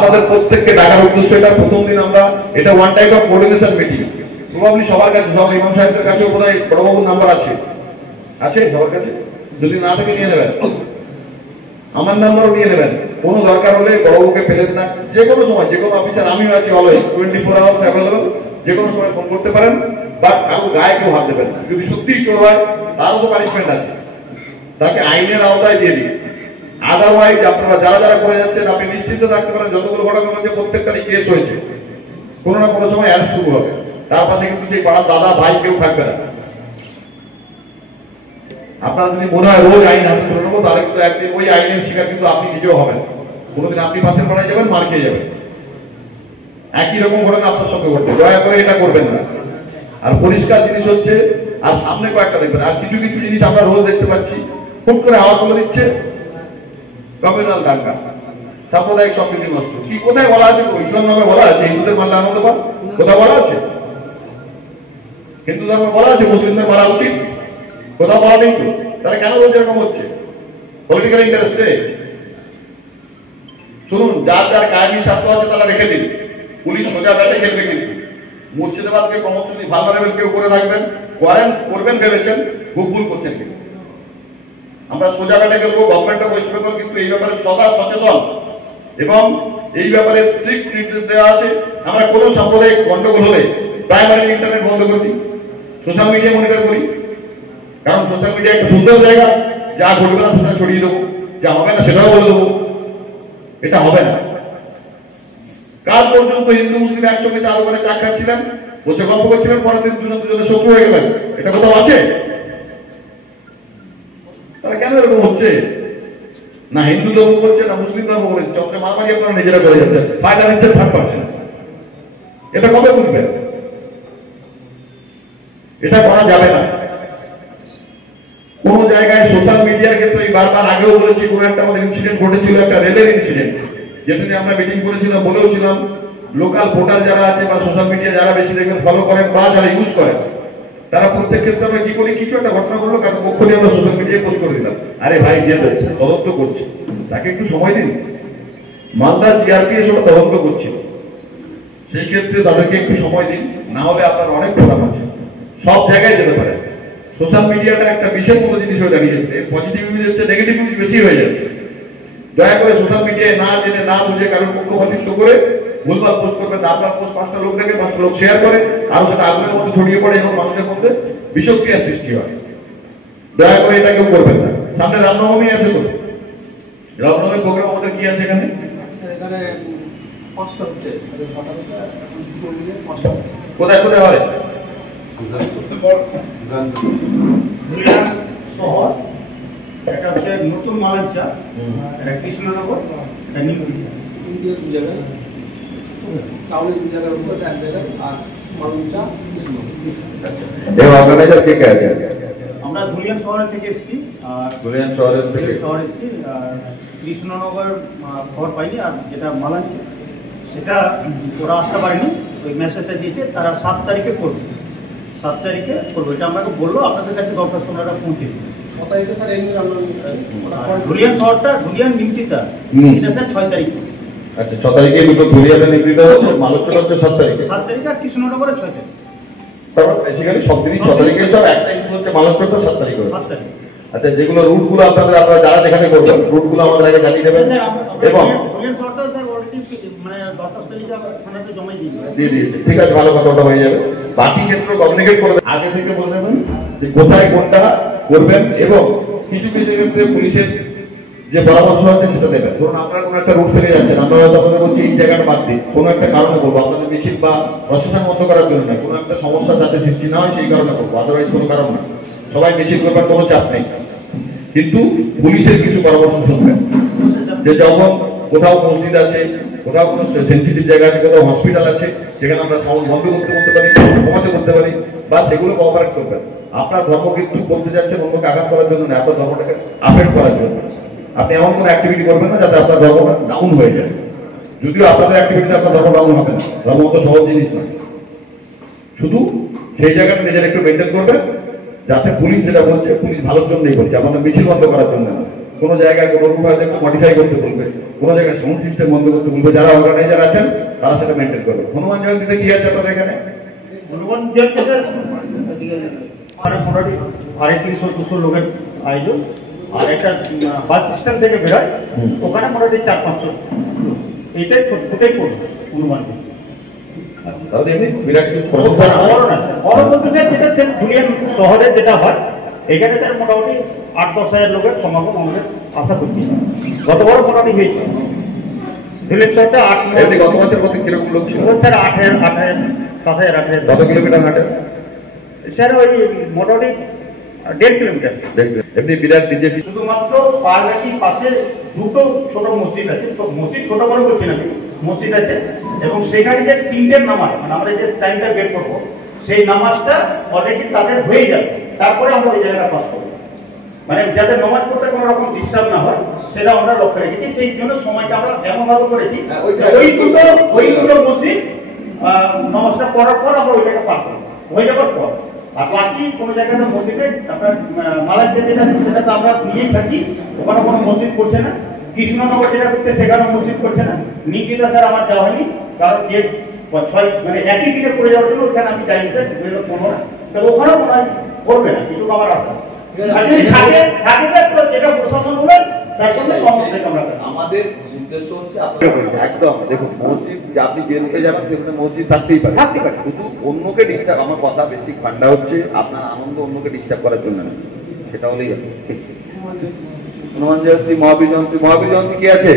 আপনাদের প্রত্যেককে ডাকার উদ্দেশ্য এটা। প্রথম দিন আমরা এটা one type of coordination meeting. Probably সবার কাছে, সব ইমাম সাহেবদের কাছেও বোধহয় বড়বাবুর নাম্বার আছে সবার কাছে, যদি না থাকে নিয়ে নেবেন, আমার নাম্বারও নিয়ে নেবেন। কোনো দরকার হলে বড়বাবুকে ফেলেন না, যে কোনো সময় যে কোনো অফিসার, আমিও আছি অলওয়েজ 24 আওয়ার্স অ্যাভেলেবল, যে কোনো সময় ফোন করতে পারেন। বাট কারো গায়ে কেউ হাত দেবেন না। যদি সত্যিই চোর হয় তারও তো পানিশমেন্ট আছে, তাকে আইনের আওতায় দিয়ে দিন। আদারওয়াইজ আপনারা যারা যারা করে যাচ্ছেন, আপনি নিশ্চিত থাকতে পারেন যতগুলো ঘটনা হচ্ছে প্রত্যেকটারই কেস হয়েছে, কোনো না কোনো সময় অ্যারেস্ট শুরু হবে। তার পাশে কিন্তু সেই পাড়ার দাদা ভাই কেউ থাকবে না। আপনার যদি মনে হয় রোজ আইন হাতে তুলে নেবো, তাহলে কিন্তু একদিন ওই আইনের শিকার কিন্তু আপনি নিজেও হবেন। কোনোদিন আপনি পাশের পাড়ায় যাবেন, মার খেয়ে যাবেন। একই রকম ঘটনা আপনার সঙ্গে ঘটবে। দয়া করে এটা করবেন না। আর পরিষ্কার জিনিস হচ্ছে, আর সামনে কয়েকটা দেখবেন, আর কিছু কিছু জিনিস আমরা রোজ দেখতে পাচ্ছি, হুট করে হাওয়া তুলে দিচ্ছে, কমিউনাল দাঙ্গা, সাম্প্রদায়িক সম্প্রীতি নষ্ট। কি কোথায় বলা আছে? ইসলাম ধর্মে বলা আছে হিন্দুদের মারলে আনন্দ পান? কোথাও বলা আছে? হিন্দু ধর্মে বলা আছে মুসলিমদের মারা উচিত? কোথাও বলা নেই তো। তাহলে কেন বলছে এরকম হচ্ছে? পলিটিক্যাল ইন্টারেস্টে? শুনুন, যার যার কায়েমি স্বার্থ আছে তারা রেখে দিন। পুলিশ সোজা ব্যাটে খেলবে। কিন্তু মুর্শিদাবাদকে ক্রমশই ভালনারেবল কেউ করে থাকবেন, করবেন ভেবেছেন, খুব ভুল করছেন। কিন্তু আমরা সোজা ব্যাটে খেলবো। গভর্নমেন্ট অফ ওয়েস্ট বেঙ্গল কিন্তু এই ব্যাপারে সদা সচেতন এবং এই ব্যাপারে স্ট্রিক্ট নির্দেশ দেওয়া আছে। আমরা কোনো সাম্প্রদায়িক গন্ডগোল হলে প্রাইমারি ইন্টারনেট বন্ধ করে দিই, সোশ্যাল মিডিয়া মনিটর করি। কারণ সোশ্যাল মিডিয়া একটা সুন্দর জায়গা, যা ঘটবে না সেটা ছড়িয়ে দেবো, যা হবে না সেটাও বলে দেবো। এটা হবে না। কাল পর্যন্ত হিন্দু মুসলিম একসঙ্গে চা দোকানে চা খাচ্ছিলেন, বসে গল্প করছিলেন, পরের দিন দুজনে শত্রু হয়ে গেলেন। এটা কোথাও আছে? তাহলে কেন এরকম হচ্ছে? না হিন্দু ধর্ম করছে, না মুসলিম ধর্ম করেছে, চক্রে মারামারি আপনারা নিজেরা করে যাচ্ছেন, ফায়দা নিচ্ছেন, ভাগ পাচ্ছেন। এটা কবে বুঝবেন? এটা করা যাবে না। কোন জায়গায় সোশ্যাল মিডিয়ার ক্ষেত্রে বারবার আগেও বলেছি, কোন একটা আমাদের ইনসিডেন্ট ঘটেছিল, একটা রেলের ইনসিডেন্ট, যেটা নিয়ে আমরা মিটিং করেছিলাম, বলেও ছিলাম লোকাল ভোটার যারা আছে বা সোশ্যাল মিডিয়া যারা বেশি দেখবেন ফলো করেন বা যারা ইউজ করেন, তারা প্রত্যেক ক্ষেত্রে আমরা কি করি, কিছু একটা ঘটনা ঘটলো, কারণ পক্ষ নিয়ে আমরা সোশ্যাল মিডিয়ায় পোস্ট করে দিলাম। আরে ভাই, যে তদন্ত করছে তাকে একটু সময় দিন। মালদা জিআরপিএস ওটা তদন্ত করছিল, সেই ক্ষেত্রে তাদেরকে একটু সময় দিন। না হলে আপনার অনেক প্রোগ্রাম আছে, সব জায়গায় যেতে পারে। সোশ্যাল মিডিয়াটা একটা বিশেষ মতো জিনিস হয়ে দাঁড়িয়েছে। পজিটিভ ইউজ হচ্ছে, নেগেটিভ ইউজ বেশি হয়ে যাচ্ছে। দয়া করে সোশ্যাল মিডিয়ায় না জেনে না বুঝে কারোর পক্ষপাতিত্ব করে ভুলভাল পোস্ট করবেন। আপনার পোস্ট 5টা লোক দেখে 5টা লোক শেয়ার করে, আর সেটা আগুনের মধ্যে ছড়িয়ে পড়ে এবং মানুষের মধ্যে বিষক্রিয়ার সৃষ্টি হয়। দয়া করে এটা কেউ করবেন না। সামনে রামনবমী আছে তো, রামনবমীর প্রোগ্রাম আমাদের কি আছে এখানে? কোথায় কোথায় হয়? শহর, এটা হচ্ছে নতুন মালাঞ্চা, এটা কৃষ্ণনগর, এটা নীলকুঠিয়া। আমরা ধুলিয়ান শহরের থেকে এসেছি, আর ধুলিয়ান শহরের থেকে এসেছি। আর কৃষ্ণনগর খবর পাইনি, আর যেটা মালাঞ্চা সেটা ওরা আসতে পারেনি, ওই মেসেজটা দিয়েছে তারা 7 তারিখে করবে। 7 তারিখে করবো, এটা আমাকে বললো। আপনাদের কাছে দরখাস্ত ওনারা পৌঁছে দিন। ধুলিয়ান শহরটা, ধুলিয়ান নিমতিতা, এটা স্যার 6 তারিখ। আচ্ছা, 6 তারিখে দুটো ধুলিয়াতে নিমতিতা হচ্ছে, মালঞ্চটা হচ্ছে 7 তারিখে। 7 তারিখে আর কৃষ্ণনগরে 6 তারিখ। তারপর বেসিক্যালি সব দিনই 6 তারিখে, সব একটাই শুধু হচ্ছে মালঞ্চটা 7 তারিখে। 7 তারিখ। আচ্ছা, যেগুলো রুটগুলো আপনারা যারা যেখানে করবেন, রুটগুলো আমাদের আগে জানিয়ে দেবেন। এবং ধুলিয়ান শহরটা স্যার অলরেডি মানে দরখাস্ত লিখে থানাতে জমা দিয়ে দিয়েছে। ঠিক আছে, ভালো কথা, ওটা হয়ে যাবে। বাকি ক্ষেত্র কমিউনিকেট করবেন, আগে থেকে বলে দেবেন যে কোথায় কোনটা করবেন। এবং কিছু কিছু ক্ষেত্রে পুলিশের যে পরামর্শ আছে সেটা দেবেন। ধরুন আপনারা কোনো একটা রুট থেকে যাচ্ছেন, আমরা হয়তো আপনাদের বলছি এই জায়গাটা বাদ দিন, কোনো একটা কারণে বলবো, আপনাদের মিছিল বা প্রশাসন বন্ধ করার জন্য না, কোনো একটা সমস্যা যাতে সৃষ্টি না হয় সেই কারণে বলবো, আদারওয়াইজ কোনো কারণ না। সবাই মিছিল করবার কোনো চাপ নেই, কিন্তু পুলিশের কিছু পরামর্শ শুনবেন। যে যখন কোথাও মসজিদ আছে, কোথাও কোনো সেন্সিটিভ জায়গা আছে, কোথাও হসপিটাল আছে, সেখানে আমরা সাউন্ড বন্ধ করতে পারি, কমাতে করতে পারি, বা সেগুলো কোঅপারেট করবেন। আপনার ধর্ম কিন্তু করতে যাচ্ছেন অন্যকে আঘাত করার জন্য না, আপনার ধর্মটাকে আপডেট করার জন্য। আপনি এমন কোনো অ্যাক্টিভিটি করবেন না যাতে আপনার ধর্মটা ডাউন হয়ে যায়। যদিও আপনাদের অ্যাক্টিভিটিতে আপনার ধর্ম ডাউন হবে না, ধর্ম তো সহজ জিনিস নয়। শুধু সেই জায়গাটা নিজের একটু মেনটেন করবেন, যাতে পুলিশ যেটা বলছে পুলিশ ভালোর জন্যই বলছে, আপনাদের মিছিল বন্ধ করার জন্য না। কোনো জায়গায় কোনো রুম হয়তো একটু মডিফাই করতে বলবে, কোনো জায়গায় সাউন্ড সিস্টেম বন্ধ করতে বলবে, যারা অর্গানাইজার আছেন তারা সেটা মেনটেন করবে। হনুমান জয়ন্তীতে কি আছে আপনাদের এখানে? হনুমান জয়ন্তীতে মোটামুটি 350-400 লোকের আয়োজন, আর একটা বাস স্ট্যান্ড থেকে বেরোয় ওখানে মোটামুটি 400-500 লোক, এইটাই ছোটটাই করবে হনুমান জয়ন্তী। শহরে যেটা হয় এখানে মোটামুটি 8-10 হাজার লোকের সমাগম আমাদের আশা করছি। গত বড় মোটামুটি হয়েছে ধুলেশ্বরটা 8 গত বছর কত কিরকম লোক ছিল স্যার? 8,000, 7,000। কত কিলোমিটার হাঁটে স্যার? ওই মোটামুটি 1.5 কিলোমিটার। এমনি বিরাট বিজেপি শুধুমাত্র পার্লাটির পাশে দুটো ছোট মসজিদ আছে, মসজিদ ছোট বড় করছি না, মসজিদ আছে, এবং সেখানে যে 3টে নামাজ, মানে আমরা যে টাইমটা বের করবো সেই নামাজটা অলরেডি তাদের হয়ে যাবে, তারপরে আমরা ওই জায়গাটা পাস করবো, মানে যাতে নামাজ পড়তে কোনো রকম ডিস্টার্ব না হয় সেটা আমরা লক্ষ্য রেখেছি। সেই জন্য সময়টা আমরা এমন ভাবে করেছি ওই দুটো মসজিদ নামাজটা পড়ার পর আমরা ওইটাকে পার করবো, হয়ে যাওয়ার পর। আর বাকি কোনো জায়গাতে মসজিদে আপনার মালাজ্জা যেটা সেটা তো আমরা নিয়েই থাকি, ওখানে কোনো মসজিদ করছে না। কৃষ্ণনগর যেটা করছে সেখানে মসজিদ করছে না। নিকিতা স্যার আমার যাওয়া হয়নি, কারণ যে 6 মানে একই দিনে পড়ে যাওয়ার জন্য ওখানে আমি যাইনি স্যার, 2015 তো ওখানেও মনে হয় করবে না, কিন্তু আমার আশা আর যদি থাকে স্যার যেটা প্রশাসন বলেন তার সঙ্গে সহমত রেখে আমরা আমাদের উদ্দেশ্য হচ্ছে একদম দেখুন, মসজিদ আপনি বেরোতে যাবেন সেখানে মসজিদ থাকতেই পারে, শুধু অন্যকে ডিস্টার্ব, আমার কথা বেশি ঠান্ডা হচ্ছে আপনার আনন্দ অন্যকে ডিস্টার্ব করার জন্য না, সেটা হলেই হনুমান জয়ন্তী, মহাবীর জয়ন্তী কি আছে?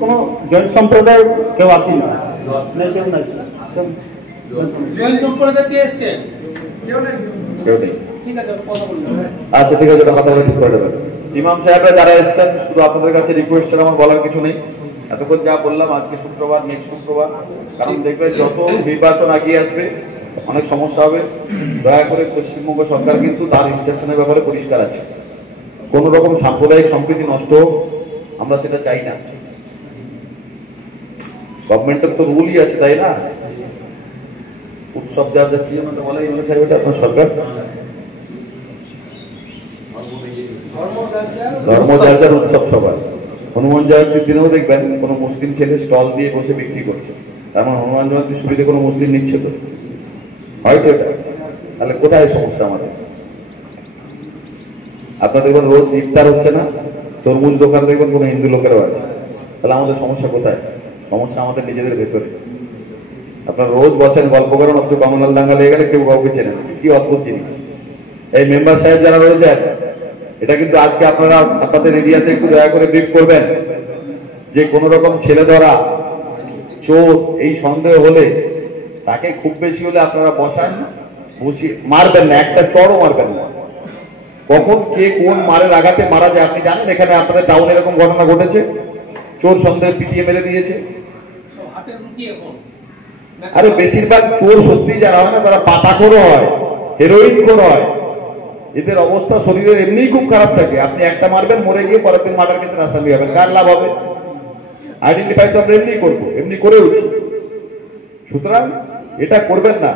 কোনো জৈন সম্প্রদায় কেউ আসি না, জৈন সম্প্রদায় কে এসছে? কেউ নেই। ঠিক আছে, কথা বলবো। আচ্ছা ঠিক আছে, কথা বলে ঠিক করে দেবেন। ইমাম সাহেবরা যারা এসছেন, শুধু আপনাদের কাছে রিকোয়েস্ট ছাড়া আমার বলার কিছু নেই। এতক্ষণ যা বললাম, আজকে শুক্রবার, নেক্সট শুক্রবার, কারণ দেখবেন যত নির্বাচন আগিয়ে আসবে অনেক সমস্যা হবে। দয়া করে পশ্চিমবঙ্গ সরকার কিন্তু তার ইনস্ট্রাকশনের ব্যাপারে পরিষ্কার আছে, কোন রকম সাম্প্রদায়িক সম্প্রীতি নষ্ট হোক আমরা সেটা চাই না। গভর্নমেন্টের তো রুলই আছে, তাই না? উৎসব যা কি আমাদের বলে ইমাম সাহেব, এটা আপনার সরকার ধর্মযাত্রার উৎসব সবার। হনুমান জয়ন্তীর দিনেও দেখবেন কোনো মুসলিম ছেলে স্টল দিয়ে বসে বিক্রি করছে, তার মানে হনুমান জয়ন্তীর সুবিধে কোনো মুসলিম নিচ্ছে তো, হয়তো এটা। তাহলে কোথায় সমস্যা আমাদের? আপনার দেখবেন রোজ ইফতার হচ্ছে না, তরমুজ দোকান দেখবেন কোনো হিন্দু লোকেরও আছে, তাহলে আমাদের সমস্যা কোথায়? সমস্যা আমাদের নিজেদের ভেতরে। আপনার রোজ বসেন, গল্প করেন, অথচ কমলাল দাঙ্গা লেগে গেলে কেউ কাউকে চেনেন, কি অদ্ভুত জিনিস। এই মেম্বার সাহেব যারা রয়েছেন, এটা কিন্তু আজকে আপনারা আপনাদের এরিয়াতে একটু দয়া করে ব্রিফ করবেন যে কোন রকম ছেলে ধরা, চোর এই সন্দেহ হলে তাকে খুব বেশি হলে আপনারা বসান, বসিয়ে মারবেন না, একটা চড়ও মারবেন না। কখন কে কোন মারের আঘাতে মারা যায় আপনি জানেন? এখানে আপনাদের টাউনে এরকম ঘটনা ঘটেছে, চোর সন্দেহ পিটিয়ে মেরে দিয়েছে। আরে বেশিরভাগ চোর সত্যি যারা হয় না, তারা পাতাখোরও হয়, হেরোইন খোর হয়, এদের অবস্থা শরীরের এমনিই খুব খারাপ থাকে। আপনি একটা মারবেন, মরে গিয়ে পরের দিন মার্ডার কেসের আসামি হবেন, কার লাভ হবে? আইডেন্টিফাই তো আমরা এমনি করবো, এমনি করে উঠছি। সুতরাং এটা করবেন না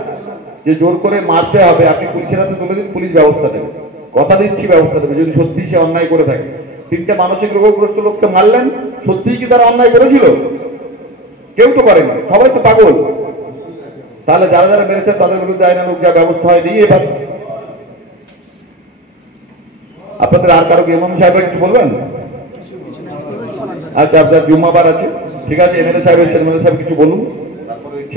যে জোর করে মারতে হবে। আপনি পুলিশের হাতে তুলে দিন, পুলিশ ব্যবস্থা নেবে, কথা দিচ্ছি ব্যবস্থা নেবে। যদি সত্যি সে অন্যায় করে থাকে, 3টে মানসিক রোগগ্রস্ত লোককে মারলেন, সত্যিই কি তারা অন্যায় করেছিল? কেউ তো করেনি, সবাই তো পাগল। তাহলে যারা যারা মেরেছে তাদের বিরুদ্ধে আইনানুগ যা ব্যবস্থা হয় নিয়ে এবার। আপনাদের আর কারো ইমাম সাহেব কিছু বলবেন? আচ্ছা, আপনার জুম্মাবার আছে, ঠিক আছে। এমএলএ সাহেব এসেছেন, এমএলএ সাহেব কিছু বলুন,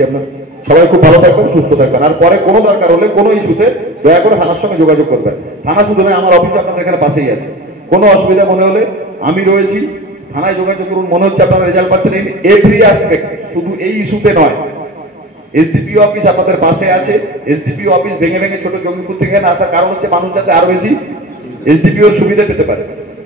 আপনার সবাই খুব ভালো থাকবেন, সুস্থ থাকবেন। আর পরে কোনো দরকার হলে কোনো ইস্যুতে দয়া করে থানার সঙ্গে যোগাযোগ করবেন। থানা শুধু নয়, আমার অফিস আপনাদের এখানে পাশেই আছে। কোনো অসুবিধা মনে হলে আমি রয়েছি, থানায় যোগাযোগ করুন। মনে হচ্ছে আপনারা রেজাল্ট পাচ্ছেন এভরি অ্যাসপেক্ট, শুধু এই ইস্যুতে নয়। এসডিপিও অফিস আপনাদের পাশে আছে। এসডিপিও অফিস ভেঙে ভেঙে ছোট জঙ্গিপুর থেকে আসার কারণ হচ্ছে মানুষ যাতে আরো বেশি এসডিপিওর সুবিধা পেতে পারে।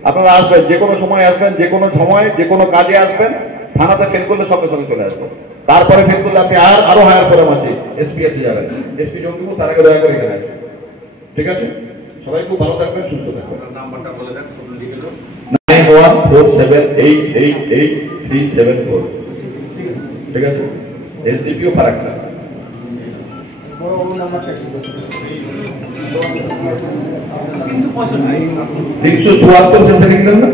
আপনারা আসবেন, যে কোনো সময় আসবেন, যে কোনো সময় যে কোনো কাজে আসবেন। থানাতে ফেল করলে সঙ্গে সঙ্গে চলে আসবেন, তারপরে ফেল করলে আপনি আরো হায়ার ফোরাম আছে, এসপি আছে যাবেন, এসপি জঙ্গিপুর, তার আগে দয়া করে এখানে আসবেন, ঠিক আছে? সবাই খুব ভালো থাকবেন, সুস্থ থাকবেন। 9147888374, ঠিক আছে? এসডিপিও ফারাক্কা। 374 শেষে লিখলেন না,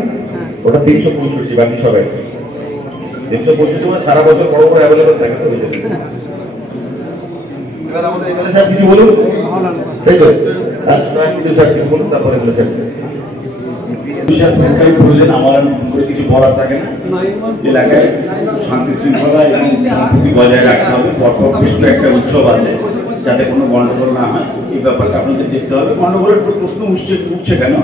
ওটা 365, বাকি সবাই 365 মানে সারা বছর বড় বড় অ্যাভেলেবল থাকে তো। এবার আমাদের এমএলএ সাহেব কিছু বলুন, তাই তো কিছু বলুন, তারপরে এমএলএ সাহেব বললেন। আমার করে কিছু বলার থাকে না, এলাকায় শান্তি শৃঙ্খলা এবং সম্প্রীতি বজায় রাখতে হবে। পরপর বেশ একটা উৎসব আছে, যাতে কোনো গন্ডগোল না হয় এই ব্যাপারটা আপনাদের দেখতে হবে। গন্ডগোলের প্রশ্ন উঠছে কেন?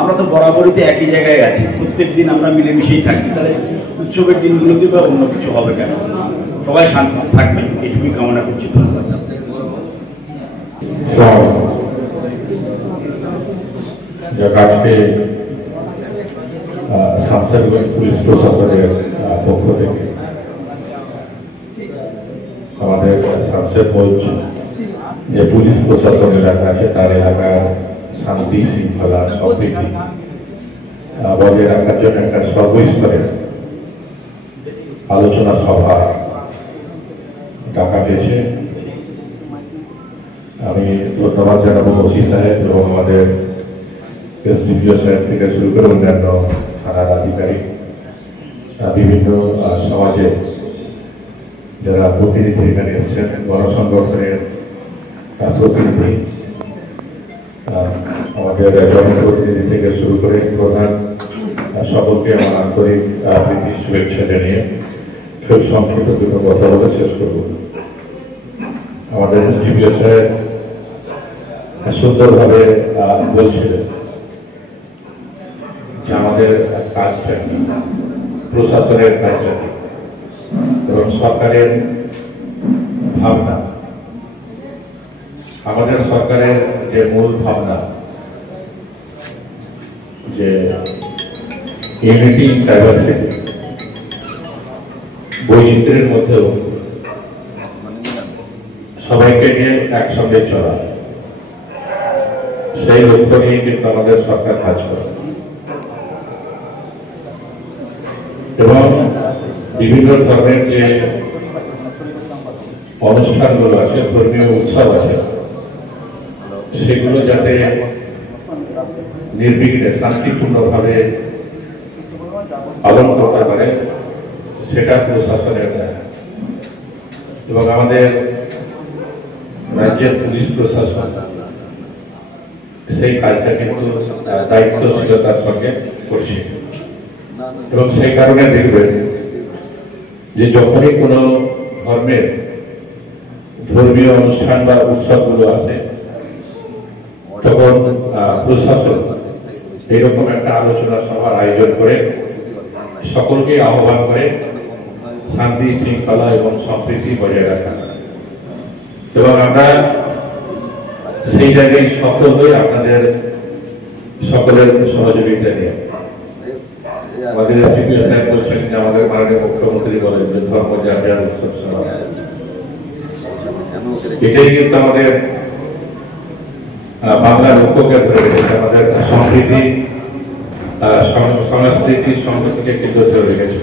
আমরা তো বরাবরই একই জায়গায় আছি, প্রত্যেক দিন আমরা মিলেমিশেই থাকছি, তাহলে উৎসবের দিনগুলোতে বা অন্য কিছু হবে কেন? সবাই শান্তি থাকবেন, এইটুকুই কামনা করছি। ধন্যবাদ। আজকে শামসারগঞ্জ পুলিশ প্রশাসনের পক্ষ থেকে আমাদের শামসারগঞ্জ যে পুলিশ প্রশাসন এলাকা আছে তার এলাকার শান্তি শৃঙ্খলা সম্প্রীতি বজায় রাখার জন্য একটা সর্বস্তরের আলোচনা সভা ডাকা হয়েছে। আমি ধন্যবাদ জানাবো ওসি সাহেব এবং আমাদের এসডিপিও সাহেব থেকে শুরু করে অন্যান্য থানার আধিকারিক, বিভিন্ন সমাজের যারা প্রতিনিধি এখানে এসছেন, গণসংগঠনের প্রতিনিধি, আমাদের জনপ্রতিনিধি থেকে শুরু করে প্রধান, সকলকে আমার আন্তরিক প্রীতি শুভেচ্ছা জানিয়ে খুব সংক্ষিপ্ত দুটো কথা বলে শেষ করব। আমাদের এসডিপিও সাহেব সুন্দরভাবে বলছিলেন যে আমাদের কাজটা কি, প্রশাসনের কাজটা কি এবং সরকারের ভাবনা। আমাদের সরকারের যে মূল ভাবনা যে ইউনিটি ইন ডাইভার্সিটি, বৈচিত্র্যের মধ্যেও সবাইকে নিয়ে একসঙ্গে চলা, সেই লক্ষ্য নিয়ে কিন্তু আমাদের সরকার কাজ করে এবং বিভিন্ন ধরনের যে অনুষ্ঠানগুলো আছে, ধর্মীয় উৎসব আছে, সেগুলো যাতে নির্বিঘ্নে শান্তিপূর্ণভাবে পালন করতে পারে সেটা প্রশাসনের দায়। এবং আমাদের রাজ্যের পুলিশ প্রশাসন সেই কাজটা কিন্তু দায়িত্বশীলতার সঙ্গে করছে এবং সেই কারণে দেখবেন যে যখনই কোনো ধর্মীয় অনুষ্ঠান বা উৎসবগুলো আসে তখন প্রশাসন এইরকম একটা আলোচনা সভার আয়োজন করে সকলকে আহ্বান করে শান্তি শৃঙ্খলা এবং সম্প্রীতি বজায় রাখা, এবং আমরা সেই জায়গায় সফল হয়ে আপনাদের সকলের সহযোগিতা নিয়ে আমাদের এসডিপিও সাহেব বলছেন যে আমাদের মাননীয় মুখ্যমন্ত্রী বলেন যে ধর্ম জাতীয় উৎসব সভা, এটাই কিন্তু আমাদের বাংলার লক্ষ্যকে ধরে রেখেছে, আমাদের সম্প্রীতি সংস্কৃতি সংস্কৃতিকে কিন্তু ধরে রেখেছে।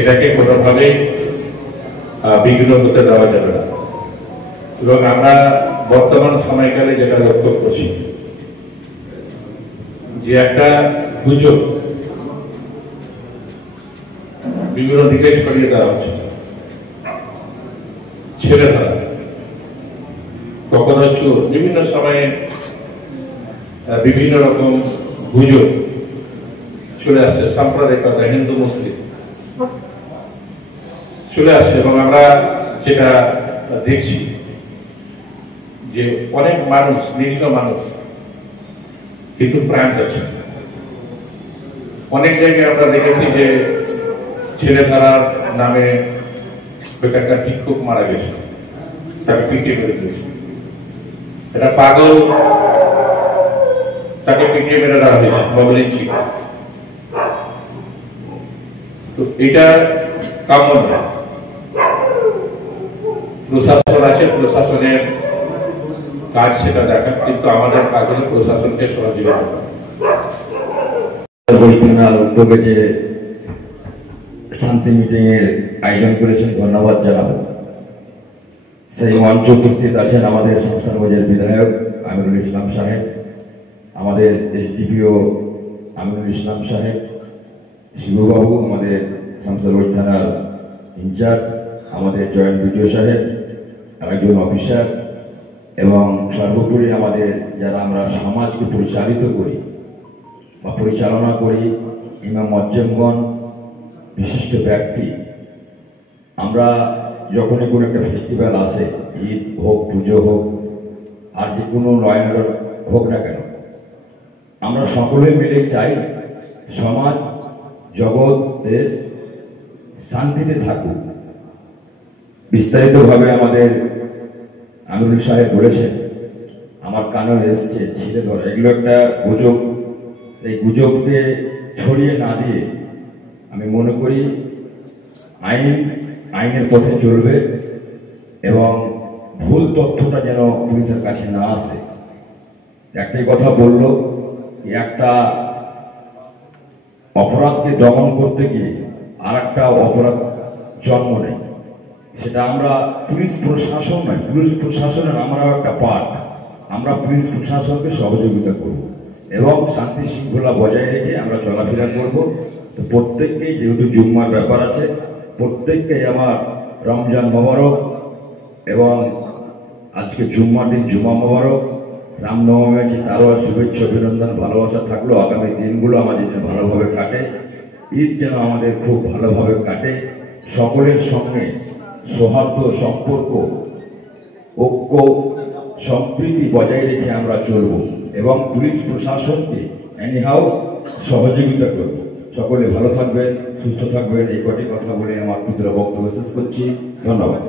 এটাকে কোনোভাবেই বিঘ্ন হতে দেওয়া যাবে না। এবং আমরা বর্তমান সময়কালে যেটা লক্ষ্য করছি যে একটা গুজব বিভিন্ন দিকে ছড়িয়ে দেওয়া হচ্ছে, ছেড়ে ধরা, কখনো চোর, বিভিন্ন সময়ে বিভিন্ন রকম গুজব চলে আসছে, সাম্প্রদায়িকতা, হিন্দু মুসলিম চলে আসছে। এবং আমরা যেটা দেখছি যে অনেক মানুষ, নিরীহ মানুষ কিন্তু প্রাণ যাচ্ছে। অনেক জায়গায় আমরা দেখেছি যে ছেলে ধরার নামে একটা ভিক্ষুক মারা গেছে, তাকে পিটিয়ে মেরে দিয়েছে। এটা পাগল, তাকে পিটিয়ে মেরে দেওয়া হয়েছে, বগলিং ছিল। তো এটা কাম্য নয়। প্রশাসন আছে, প্রশাসনের কাজ সেটা দেখা, কিন্তু আমাদের কাজ হলো প্রশাসনকে সহযোগিতা করা। উদ্যোগে যে শান্তি মিটিং এর আয়োজন করেছেন ধন্যবাদ জানাবো। সেই মঞ্চ উপস্থিত আছেন আমাদের শামসারগঞ্জের বিধায়ক আমিরুল ইসলাম সাহেব, আমাদের এসডিপিও আমিনুল ইসলাম সাহেব, শিবুবাবু আমাদের শামসাবাদ থানার ইনচার্জ, আমাদের জয়েন্ট বিডিও সাহেব, একজন অফিসার এবং সর্বোপরি আমাদের যারা আমরা সমাজকে পরিচালিত করি বা পরিচালনা করি, ইমাম মজ্জেমগণ, বিশিষ্ট ব্যক্তি। আমরা যখনই কোনো একটা ফেস্টিভ্যাল আসে, ঈদ হোক, পুজো হোক, আর যে কোনো নয়নার হোক না কেন, আমরা সকলে মিলে চাই সমাজ, জগৎ, দেশ শান্তিতে থাকুক। বিস্তারিতভাবে আমাদের আমিনুল সাহেব বলেছেন, আমার কানে এসছে, ছিঁড়ে ধরা, এগুলো একটা গুজব। এই গুজবকে ছড়িয়ে না দিয়ে আমি মনে করি আইনের পথে চলবে এবং ভুল তথ্যটা যেন পুলিশের কাছে না আসে। একটাই কথা বলল, একটা অপরাধকে দমন করতে গিয়ে আর একটা অপরাধ জন্ম নেয়। সেটা আমরা পুলিশ প্রশাসন নয়, পুলিশ প্রশাসনের আমরাও একটা পার্ট। আমরা পুলিশ প্রশাসনকে সহযোগিতা করব এবং শান্তি শৃঙ্খলা বজায় রেখে আমরা চলাফেরা করব। তো প্রত্যেককেই, যেহেতু জুম্মার ব্যাপার আছে, প্রত্যেককেই আমার রমজান মোবারক এবং আজকে জুম্মার দিন জুমা মোবারক, রামনবমী আছে তারও শুভেচ্ছা, অভিনন্দন, ভালোবাসা থাকলো। আগামী দিনগুলো আমাদের যেন ভালোভাবে কাটে, ঈদ যেন আমাদের খুব ভালোভাবে কাটে। সকলের সঙ্গে সৌহার্দ্য, সম্পর্ক, ঐক্য, সম্প্রীতি বজায় রেখে আমরা চলব এবং পুলিশ প্রশাসনকে এনিহাও সহযোগিতা করব। সকলে ভালো থাকবেন, সুস্থ থাকবেন। এই কটি কথা বলে আমার ক্ষুদ্র বক্তব্য শেষ করছি। ধন্যবাদ।